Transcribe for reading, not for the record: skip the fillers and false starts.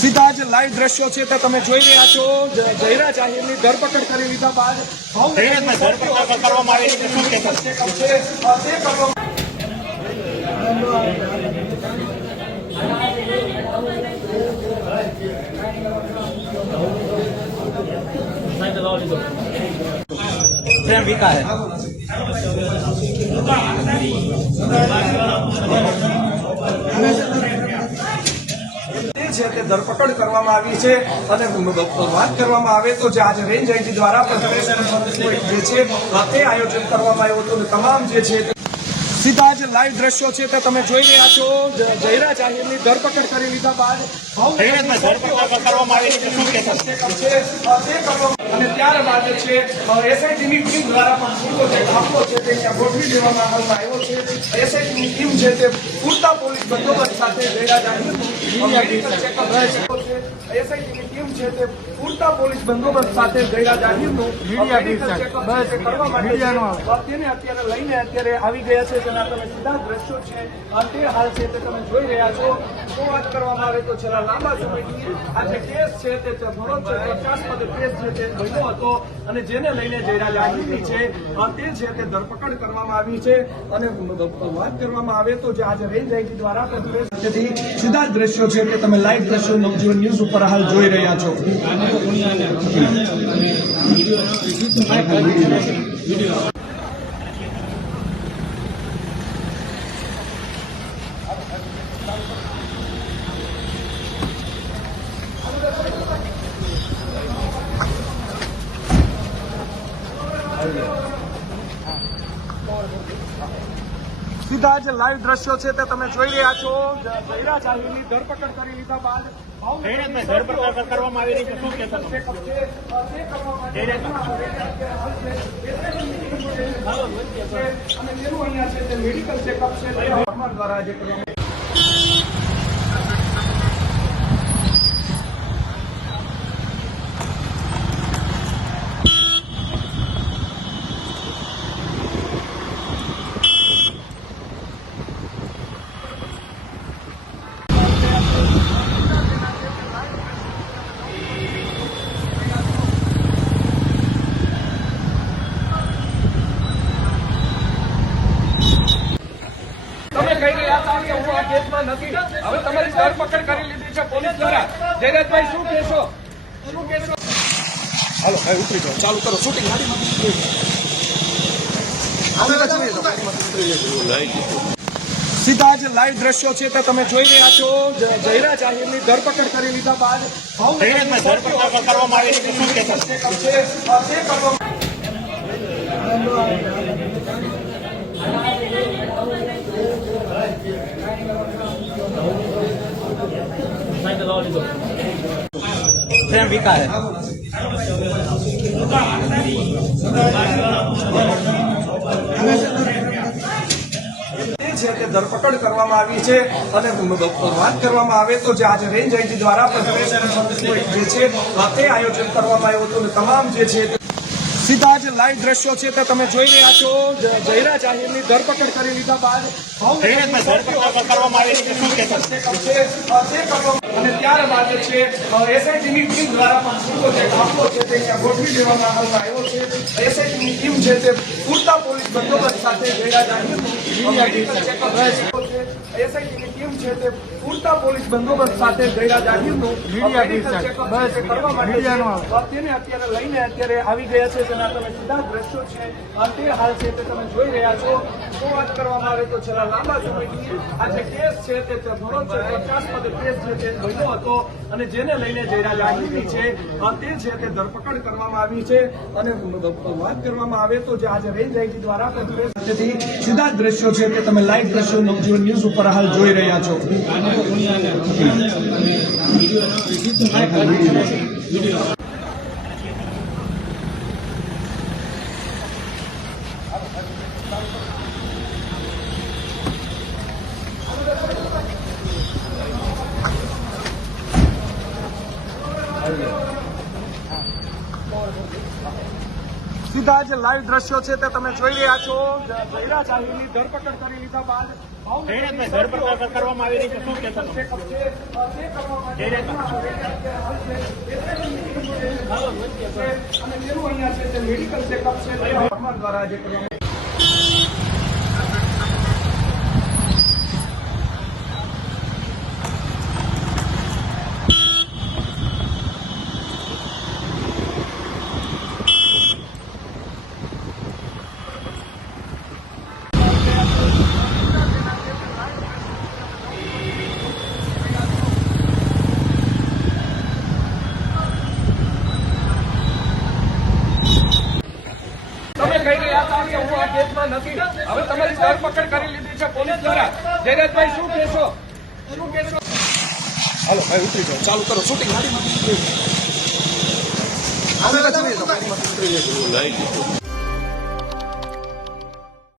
સીધા જ લાઈવ દ્રશ્યો છે તે તમે જોઈ રહ્યા છો જયરા જાહેરની ધરપકડ કરી લીધા બાદ ધરપકડ કરવામાં આવી છે શું કહેશો? प्रेम विका है છે તે ધરપકડ કરવામાં આવી છે અને વાત કરવામાં આવે તો જે આજે રેન્જ આઈજી દ્વારા જે છે તે આયોજન કરવામાં આવ્યું હતું અને તમામ જે છે સીધા જ લાઈવ દ્રશ્યો છે તે તમે જોઈ રહ્યા છો જયરા જાહેરની ધરપકડ કરી લીધા બાદ ધરપકડ કરવામાં આવી છે શું કહેશો? અને ત્યારબાદ છે એસઆઈટીની ટીમ દ્વારા પણ પૂરતો જે કાફલો છે તે અહીંયા ગોઠવી દેવામાં આવ્યો છે. એસઆઈટીની ટીમ છે તે પૂરતા પોલીસ બંદોબસ્ત સાથે જયરા જાહેરનું મેડિકલ ચેકઅપ એસઆઈટીની ટીમ છે તે પૂરતા પોલીસ બંદોબસ્ત સાથે જયરા જાહેરનું મેડિકલ ચેકઅપ કરવા માટે તેને અત્યારે લઈને અત્યારે આવી ગયા છે. તેના તમે સીધા દ્રશ્યો છે તે હાલ છે તે તમે જોઈ રહ્યા છો. શું વાત કરવામાં આવે તો છેલ્લા લાંબા સમયથી આ જે કેસ છે તે ઘણો ચર્ચાસ્પદ કેસ છે તે બન્યો હતો અને જેને લઈને જયરા જાહેરની છે તે ધરપકડ કરવામાં આવી છે અને વાત કરવામાં આવે તો જે આજે રેન્જ આઈજી દ્વારા તેથી સીધા જ દ્રશ્યો છે કે તમે લાઈવ દ્રશ્યો નવજીવન ન્યૂઝ ઉપર હાલ જોઈ રહ્યા છો. સીધા જ લાઈવ દ્રશ્યો છે તે તમે જોઈ રહ્યા છો જયરા જાહેરની ધરપકડ કરી લીધા બાદ ધરપકડ કરવામાં આવી છે શું કહેશો? અને તેનું અહીંયા છે તે મેડિકલ ચેકઅપ છે દ્વારા જે કરવામાં નથી. હવે તમારી ધરપકડ કરી લીધી છે પોલીસ દ્વારા. જયરાજભાઈ શું કહેશો? હાલો ભાઈ ઉતરી જાઓ, ચાલુ કરો શૂટિંગ. સીધા જ લાઈવ દ્રશ્યો છે તે તમે જોઈ રહ્યા છો જયરા જાહેરની ધરપકડ કરી લીધા બાદ ધરપકડ કરવામાં આવી છે શું કહેશો? प्रेम विका है છે તે ધરપકડ કરવામાં આવી છે અને વાત કરવામાં આવે તો જે આજે રેન્જ આઈજી દ્વારા જે છે તે આયોજન કરવામાં આવ્યું હતું અને તમામ જે છે સીધા જ લાઈવ દ્રશ્યો છે તે તમે જોઈ રહ્યા છો જયરા જાહેરની ધરપકડ કરી લીધા બાદ ધરપકડ કરવામાં આવી છે શું કહેશો? અને ત્યારબાદ છે એસઆઈટીની ટીમ દ્વારા પણ પૂરતો જે કાફલો છે તે અહીંયા ગોઠવી દેવામાં આવ્યો છે. એસઆઈટીની ટીમ છે તે પૂરતા પોલીસ બંદોબસ્ત સાથે જયરા જાહેરનું મેડિકલ ચેકઅપ એસઆઈટીની ટીમ છે તે પૂરતા પોલીસ બંદોબસ્ત સાથે જયરા જાહેરનું મેડિકલ ચેકઅપ કરવા માટે તેને અત્યારે લઈને અત્યારે આવી ગયા છે. તેના તમે સીધા દ્રશ્યો છે તે હાલ છે તે તમે જોઈ રહ્યા છો. શું વાત કરવામાં આવે તો છેલ્લા લાંબા સમયથી આ જે કેસ છે તે ઘણો ચર્ચાસ્પદ કેસ છે તે બન્યો હતો અને જેને લઈને જયરા જાહેરની છે તે ધરપકડ કરવામાં આવી છે અને વાત કરવામાં આવે તો જે આજે રેન્જ આઈજી દ્વારા તેથી સીધા જ દ્રશ્યો છે કે તમે લાઈવ દ્રશ્યો નવજીવન ન્યૂઝ ઉપર હાલ જોઈ રહ્યા છો. સીધા જે લાઈવ દ્રશ્યો છે તે તમે જોઈ રહ્યા છો જયરા જાહીની ધરપકડ કરી લીધા બાદ જયરાજભાઈ ધરપકડ કરવામાં આવી રહી છે શું કહેશો તમે? અને તેનું અહીંયા છે તે મેડિકલ ચેકઅપ છે તે ભગવાન દ્વારા જે કરવામાં તમે કહી રહ્યા હતા કે હું આ કેસમાં નથી. હવે તમારી ધરપકડ કરી લીધી છે પોલીસ દ્વારા. જયરાજભાઈ શું કહેશો? શું કહેશો? હાલો ભાઈ ઉતરી જાઓ, ચાલુ કરો શૂટિંગ.